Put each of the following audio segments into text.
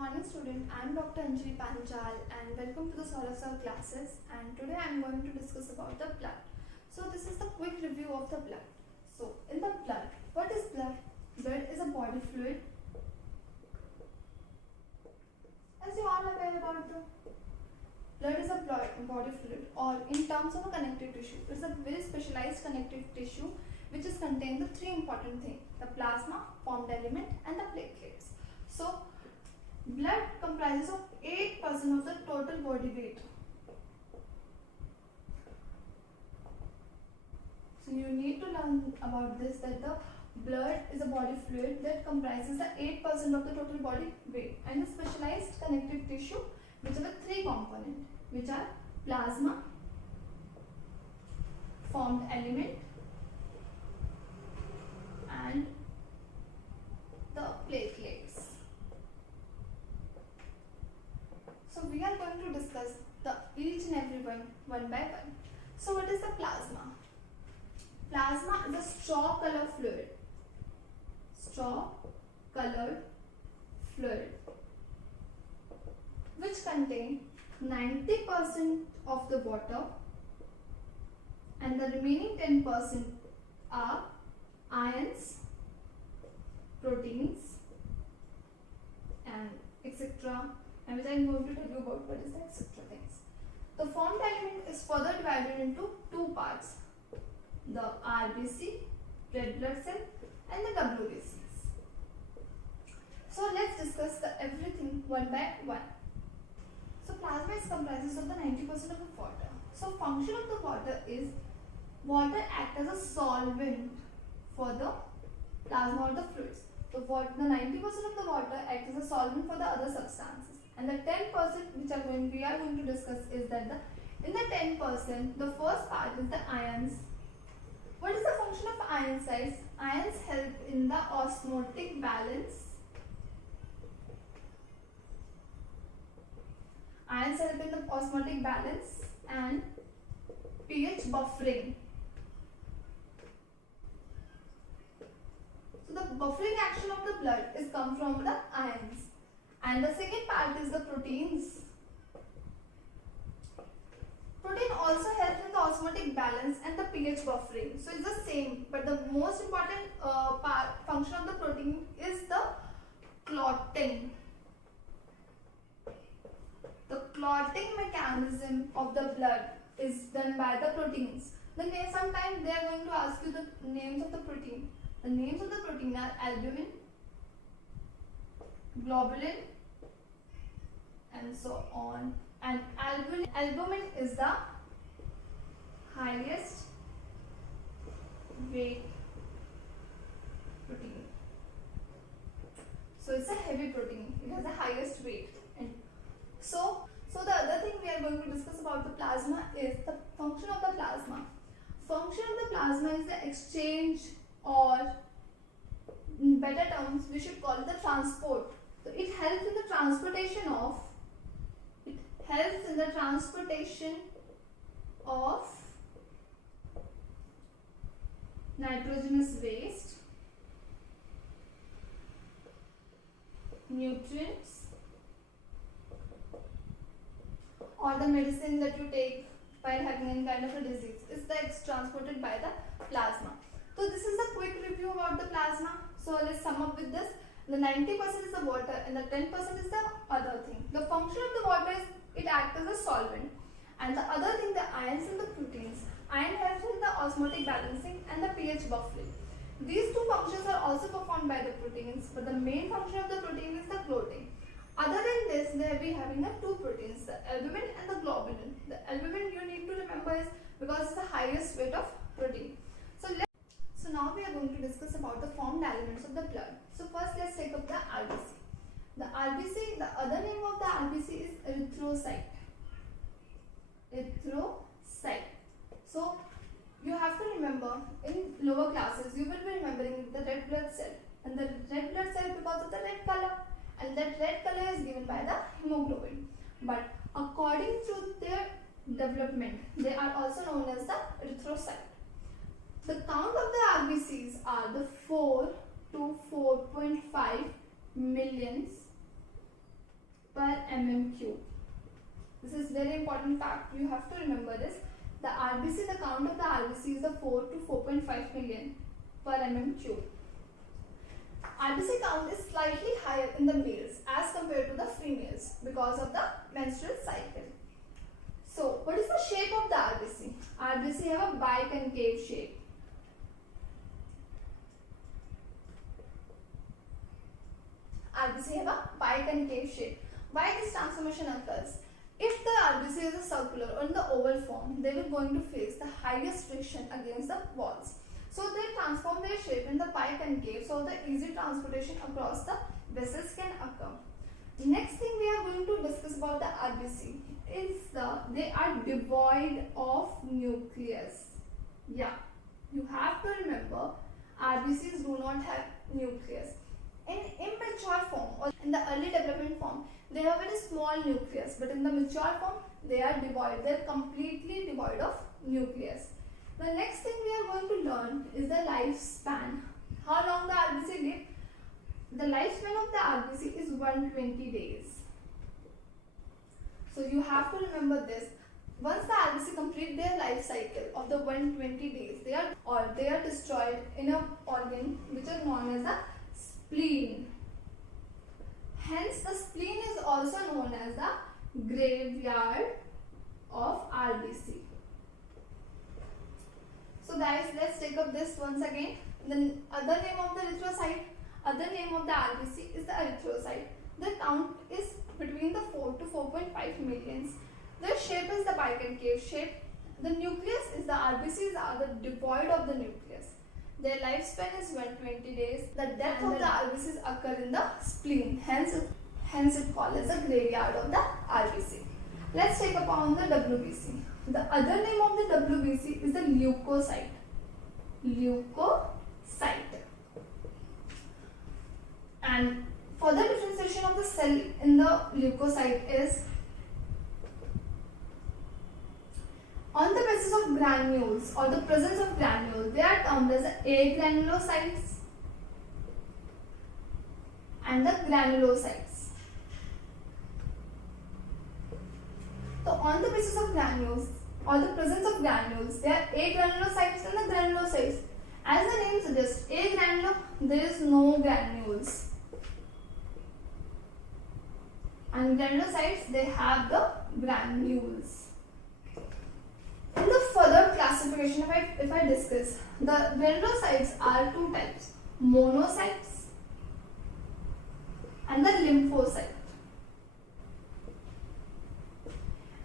morning student, I am Dr. Anjali Panchal and welcome to the Saurabh classes, and today I am going to discuss about the blood. So this is the quick review of the blood. So in the blood, what is blood? Blood is a body fluid. As you all are aware about the blood is a body fluid, or in terms of a connective tissue, it is a very specialized connective tissue which is contain the three important things: the plasma, formed element and the platelets. So blood comprises of 8% of the total body weight. So you need to learn about this, that the blood is a body fluid that comprises the 8% of the total body weight, and the specialized connective tissue which are the three components, which are plasma, formed element and the platelets. So we are going to discuss the each and every one by one. So what is the plasma? Plasma is a straw color fluid. Straw colored fluid which contain 90% of the water and the remaining 10% are ions, proteins and etc. and which I am going to tell you about what is the etc. things. The formed element is further divided into two parts: the RBC, red blood cell, and the WBCs. So let's discuss everything one by one. So plasma is comprises of the 90% of the water. So function of the water is water act as a solvent for the plasma or the fluids. So the 90% of the water acts as a solvent for the other substances, and the 10% which we are going to discuss is that in the 10%, the first part is the ions. What is the function of ions, guys? Ions help in the osmotic balance. Ions help in the osmotic balance and pH buffering. So the buffering action of the blood is come from the ions. And the second part is the proteins. Protein also helps in the osmotic balance and the pH buffering. So it's the same, but the most important function of the protein is the clotting. The clotting mechanism of the blood is done by the proteins. Sometimes they are going to ask you the names of the protein. The names of the protein are albumin, globulin, and so on. And albumin is the highest weight protein. So it's a heavy protein. It has the highest weight. And so the other thing we are going to discuss about the plasma is the function of the plasma. Function of the plasma is the exchange, or in better terms we should call it the transport. So it helps in the transportation of nitrogenous waste, nutrients, or the medicine that you take while having any kind of a disease is transported by the plasma. So this is a quick review about the plasma. So let's sum up with this. The 90% is the water and the 10% is the other thing. The function of the water is it acts as a solvent, and the other thing, the ions and the proteins. Iron helps in the osmotic balancing and the pH buffering. These two functions are also performed by the proteins, but the main function of the protein is the clotting. Other than this, they will be having two proteins, the albumin and the globulin. The albumin you need to remember is because it's the highest weight of protein. So now we are going to discuss about the formed elements of the blood. So first let's take up the RBC. The RBC, the other name of the RBC is erythrocyte. Erythrocyte. So you have to remember, in lower classes you will be remembering the red blood cell, and the red blood cell because of the red color, and that red color is given by the hemoglobin. But according to their development, they are also known as the erythrocyte. The count of the RBCs are the 4 to 4.5 millions per mm cube. This is very important fact. You have to remember this. The RBC, the count of the RBC is the 4 to 4.5 million per mm cube. RBC count is slightly higher in the males as compared to the females because of the menstrual cycle. So, what is the shape of the RBC? RBC have a biconcave shape. RBC have a biconcave shape. Why this transformation occurs? If the RBC is a circular or in the oval form, they will going to face the highest friction against the walls. So they transform their shape in the biconcave, so the easy transportation across the vessels can occur. Next thing we are going to discuss about the RBC is they are devoid of nucleus. Yeah, you have to remember RBCs do not have nucleus. In immature form or in the early development form, they have a very small nucleus, but in the mature form, they are devoid. They are completely devoid of nucleus. The next thing we are going to learn is the lifespan. How long the RBC live? The lifespan of the RBC is 120 days. So you have to remember this. Once the RBC complete their life cycle of the 120 days, they are destroyed in an organ which is known as the spleen. Hence, the spleen is also known as the graveyard of RBC. So guys, let's take up this once again. The other name of the erythrocyte, other name of the RBC is the erythrocyte. The count is between the 4 to 4.5 millions. Their shape is the biconcave shape. The nucleus is the RBCs are the devoid of the nucleus. Their lifespan is 120 days. The death of the RBCs occur in the spleen. Hence it called as the graveyard of the RBC. Let's take upon the WBC. The other name of the WBC is the leukocyte. Leukocyte. And further differentiation of the cell in the leukocyte is on the basis of granules or the presence of granules. They are termed as the agranulocytes and the granulocytes. So on the basis of granules or the presence of granules, there are agranulocytes and the granulocytes. As the name suggests, agranulum, there is no granules. And granulocytes, they have the granules. In the further classification, if I discuss, the granulocytes are two types, monocytes and the lymphocyte.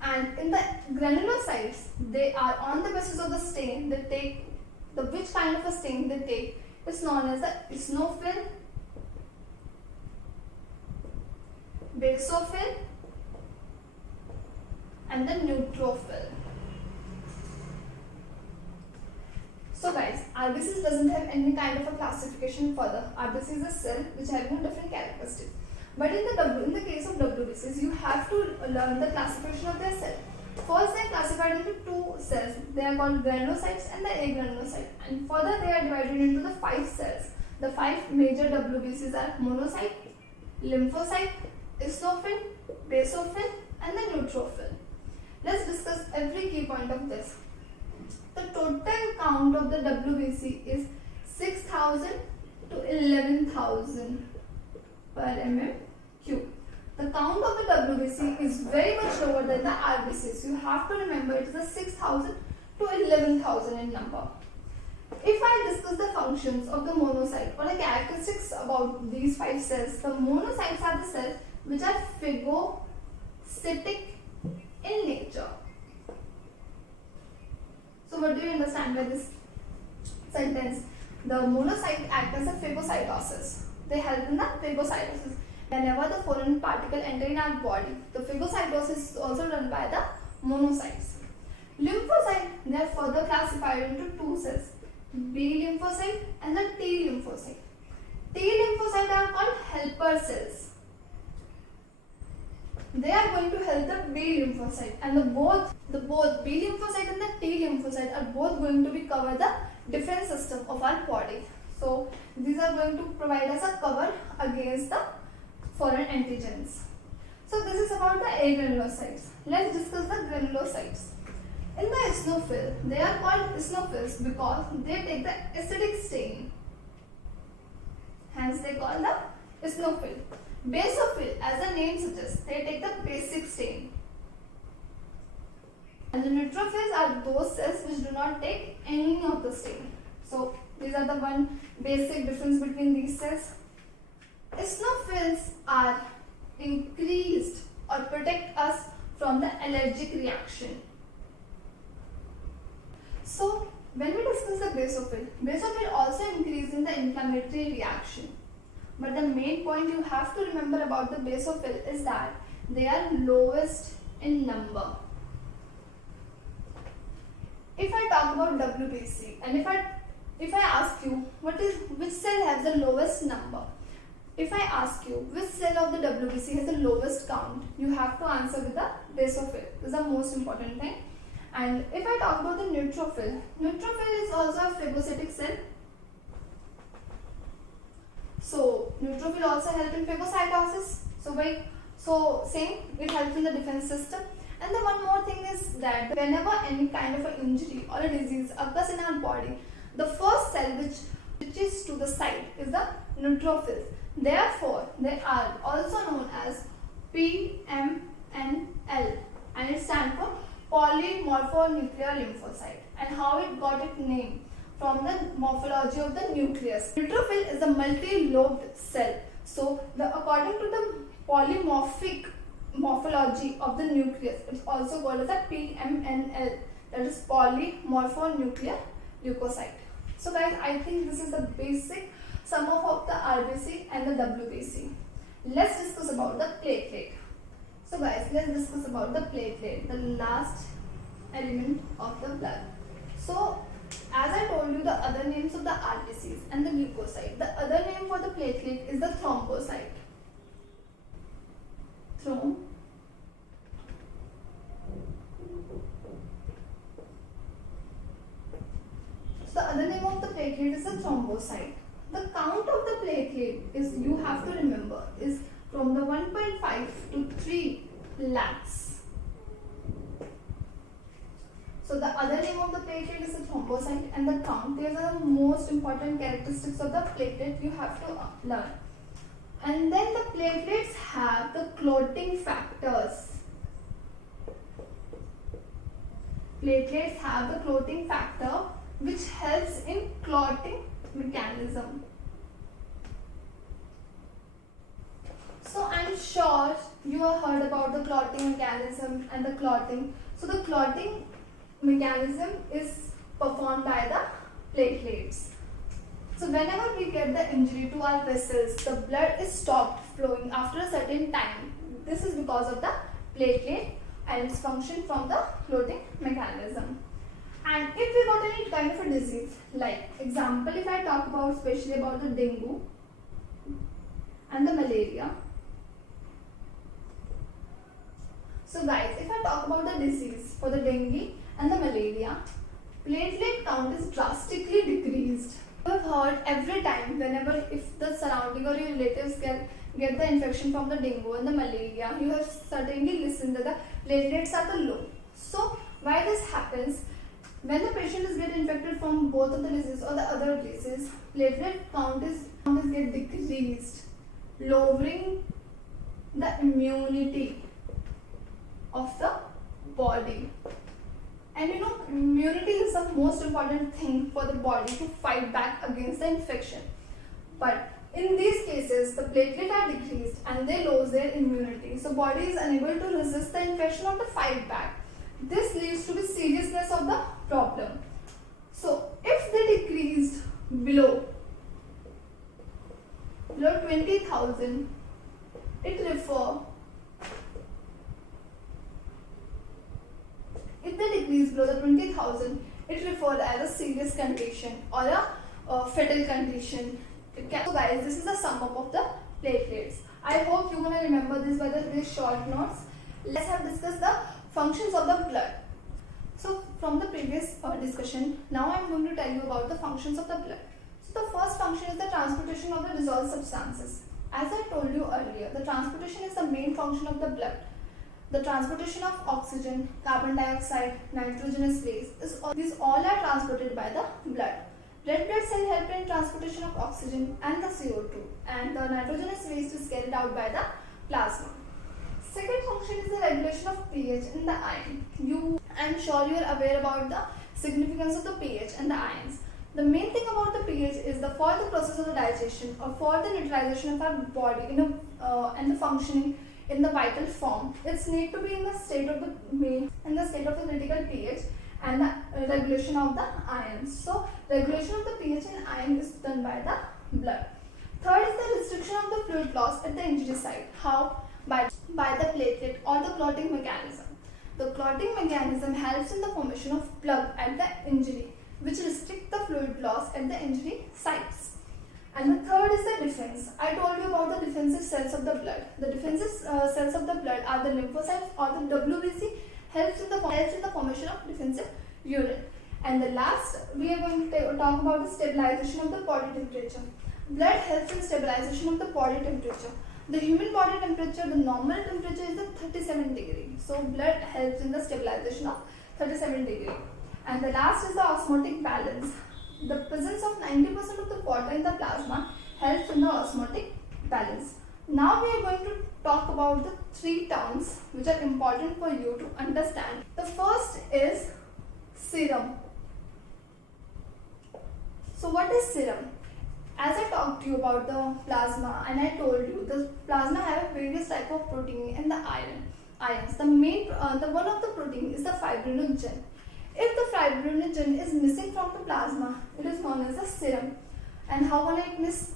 And in the granulocytes, they are on the basis of the stain. They take which kind of a stain they take is known as the eosinophil, basophil, and the neutrophil. So guys, RBCs doesn't have any kind of a classification further. RBC is a cell which has different characteristics. But in the case of WBCs, you have to learn the classification of their cell. First, they are classified into two cells. They are called granulocytes and the agranulocyte. And further, they are divided into the 5 cells. The 5 major WBCs are monocyte, lymphocyte, eosinophil, basophil, and the neutrophil. Let's discuss every key point of this. The total count of the WBC is 6,000 to 11,000 per mm cube. The count of the WBC is very much lower than the RBCs. You have to remember it is a 6,000 to 11,000 in number. If I discuss the functions of the monocyte or the characteristics about these 5 cells, the monocytes are the cells which are phagocytic in nature. So what do you understand by this sentence? The monocyte act as a phagocytosis. They help in the phagocytosis. Whenever the foreign particle enter in our body, the phagocytosis is also done by the monocytes. Lymphocyte, they are further classified into 2 cells, B lymphocyte and the T lymphocyte. T lymphocyte are called helper cells. They are going to help the B lymphocyte, and the both B lymphocyte and the T lymphocyte are both going to be cover the defense system of our body. So these are going to provide us a cover against the foreign antigens. So this is about the agranulocytes. Let's discuss the granulocytes. In the eosinophil, they are called eosinophils because they take the acidic stain. Hence they call the eosinophil. Basophil, as the name suggests, they take the basic stain. And the neutrophils are those cells which do not take any of the stain. So these are the one basic difference between these cells. Eosinophils are increased or protect us from the allergic reaction. So when we discuss the basophil also increase in the inflammatory reaction. But the main point you have to remember about the basophil is that they are lowest in number. If I talk about WBC and if I ask you which cell has the lowest number, if I ask you which cell of the WBC has the lowest count, you have to answer with the basophil. This is the most important thing. And if I talk about the neutrophil is also a phagocytic cell. So neutrophil also help in phagocytosis. So same, it helps in the defense system. And the one more thing is that whenever any kind of an injury or a disease occurs in our body, the first cell which reaches to the site is the neutrophils. Therefore, they are also known as PMNL, and it stands for polymorphonuclear lymphocyte. And how it got its name? From the morphology of the nucleus. Neutrophil is a multi-lobed cell. So, according to the polymorphic morphology of the nucleus, it's also called as a PMNL, that is polymorphonuclear leukocyte. So guys, I think this is the basic sum of the RBC and the WBC. Let's discuss about the platelet. So guys, let's discuss about the platelet, the last element of the blood. So as I told you the other names of the RBCs and the leukocyte, the other name for the platelet is the thrombocyte. So the other name of the platelet is a thrombocyte. The count of the platelet is, you have to remember, is from the 1.5 to 3 lakhs. So the other name of the platelet is a thrombocyte, and the count. These are the most important characteristics of the platelet you have to learn. And then the platelets have the clotting factors. Platelets have the clotting factor which helps in clotting mechanism. So I'm sure you have heard about the clotting mechanism and the clotting. So the clotting mechanism is performed by the platelets. So whenever we get the injury to our vessels, the blood is stopped flowing after a certain time. This is because of the platelet and its function from the clotting mechanism. And if we got any kind of a disease, like example, if I talk about especially about the dengue and the malaria. So guys, if I talk about the disease for the dengue and the malaria, platelet count is drastically decreased. You have heard every time whenever if the surrounding or your relatives get the infection from the dengue and the malaria, you have certainly listened that the platelets are the low. So why this happens? When the patient is get infected from both of the disease or the other disease, platelet count is get decreased, lowering the immunity of the body. And you know, immunity is the most important thing for the body to fight back against the infection. But in these cases, the platelets are decreased and they lose their immunity. So body is unable to resist the infection or to fight back. This leads to the seriousness of the problem. So if they decreased below 20,000, if they decrease below the 20,000, it refers as a serious condition or a fatal condition. So guys, this is the sum up of the platelets. I hope you gonna remember this by these short notes. Let's have discussed the functions of the blood. So from the previous discussion, now I am going to tell you about the functions of the blood. So the first function is the transportation of the dissolved substances. As I told you earlier, the transportation is the main function of the blood. The transportation of oxygen, carbon dioxide, nitrogenous waste, these all are transported by the blood. Red blood cell help in transportation of oxygen and the CO2, and the nitrogenous waste is carried out by the plasma. Second function is the regulation of pH in the iron. I'm sure you are aware about the significance of the pH and the ions. The main thing about the pH is for the process of the digestion or for the neutralization of our body and the functioning in the vital form, it's need to be in the state of the critical pH and the regulation of the ions. So regulation of the pH and ion is done by the blood. Third is the restriction of the fluid loss at the injury site. How? By the platelet or the clotting mechanism. The clotting mechanism helps in the formation of plug at the injury, which restrict the fluid loss at the injury sites. And the third is the defense. I told you about the defensive cells of the blood. The defensive cells of the blood are the lymphocytes or the WBC, helps in the formation of defensive unit. And the last, we are going to talk about the stabilization of the body temperature. Blood helps in stabilization of the body temperature. The human body temperature, the normal temperature is the 37 degree. So blood helps in the stabilization of 37 degree. And the last is the osmotic balance. The presence of 90% of the water in the plasma helps in the osmotic balance. Now we are going to talk about the three terms which are important for you to understand. The first is serum. So what is serum? As I talked to you about the plasma and I told you the plasma have various type of protein and the ions. The one of the protein is the fibrinogen. If the fibrinogen is missing from the plasma, it is known as the serum. And how can it miss?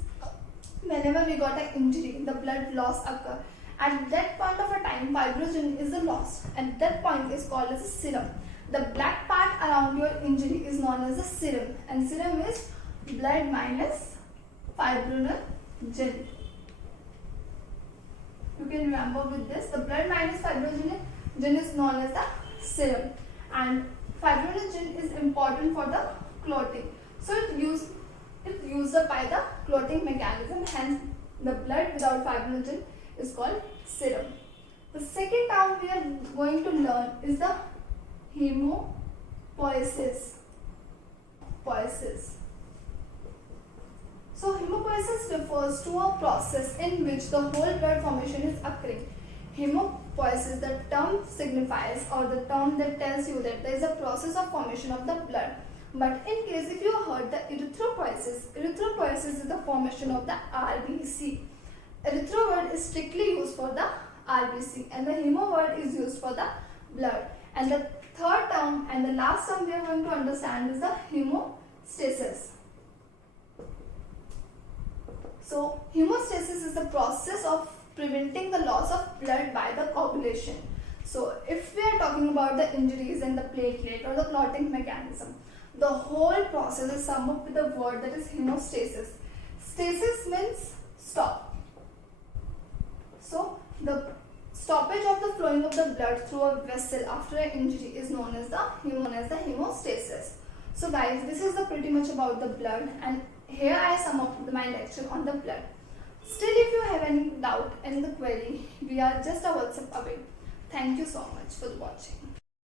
Whenever we got an injury, the blood loss occur. At that point of a time, fibrinogen is the loss. And that point is called as a serum. The black part around your injury is known as a serum. And serum is blood minus fibrinogen. You can remember with this, the blood minus fibrinogen is known as the serum. And fibrinogen is important for the clotting. So it's used up by the clotting mechanism. Hence, the blood without fibrinogen is called serum. The second term we are going to learn is the hemopoiesis. So hemopoiesis refers to a process in which the whole blood formation is occurring. Hemopoiesis, the term signifies or the term that tells you that there is a process of formation of the blood. But in case if you heard the erythropoiesis is the formation of the RBC. Erythro word is strictly used for the RBC and the hemo word is used for the blood. And the third term and the last term we are going to understand is the hemostasis. So hemostasis is the process of preventing the loss of blood by the coagulation. So if we are talking about the injuries and the platelet or the clotting mechanism, the whole process is summed up with the word that is hemostasis. Stasis means stop. So the stoppage of the flowing of the blood through a vessel after an injury is known as the hemostasis. So guys, this is pretty much about the blood, and here I sum up my lecture on the blood. Still, if you have any doubt, any query, we are just a WhatsApp away. Thank you so much for watching.